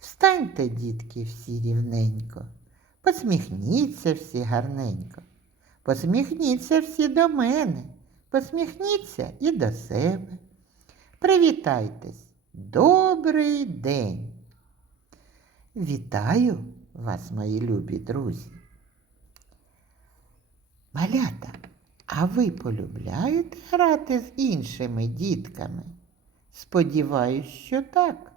Встаньте, дітки, всі рівненько, посміхніться всі гарненько, посміхніться всі до мене, посміхніться і до себе. Привітайтесь, добрий день. Вітаю вас, мої любі друзі. Малята, а ви полюбляєте грати з іншими дітками? Сподіваюсь, що так.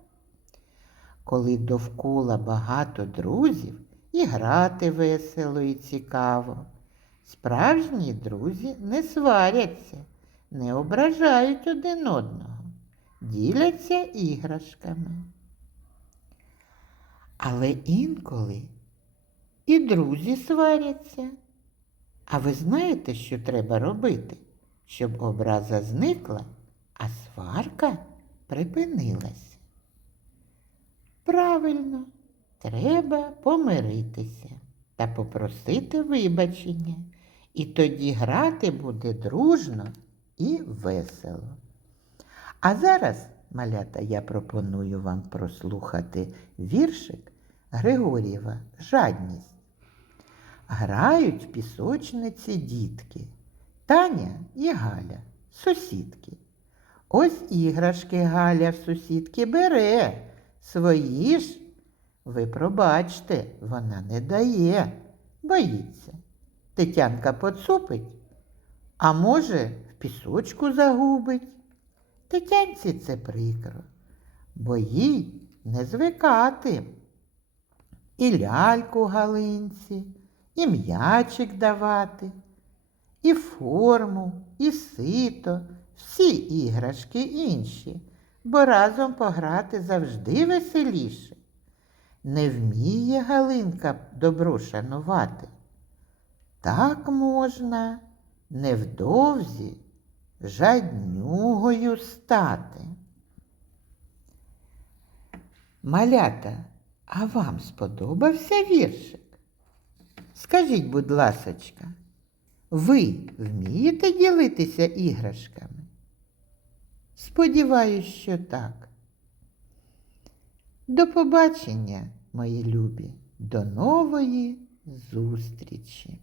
Коли довкола багато друзів, і грати весело і цікаво. Справжні друзі не сваряться, не ображають один одного, діляться іграшками. Але інколи і друзі сваряться. А ви знаєте, що треба робити, щоб образа зникла, а сварка припинилася? Правильно, треба помиритися та попросити вибачення, і тоді грати буде дружно і весело. А зараз, малята, я пропоную вам прослухати віршик Григорєва Жадність. Грають в пісочниці дітки Таня і Галя, сусідки. Ось іграшки Галя в сусідки бере, свої ж, ви пробачте, вона не дає, боїться. Тетянка поцупить, а може, в пісочку загубить. Тетянці це прикро, бо їй не звикати. І ляльку галинці, і м'ячик давати, і форму, і сито, всі іграшки інші, бо разом пограти завжди веселіше. Не вміє Галинка добро шанувати. Так можна невдовзі жаднюгою стати. Малята, а вам сподобався віршик? Скажіть, будь ласочка, ви вмієте ділитися іграшками? Сподіваюсь, що так. До побачення, мої любі, до нової зустрічі!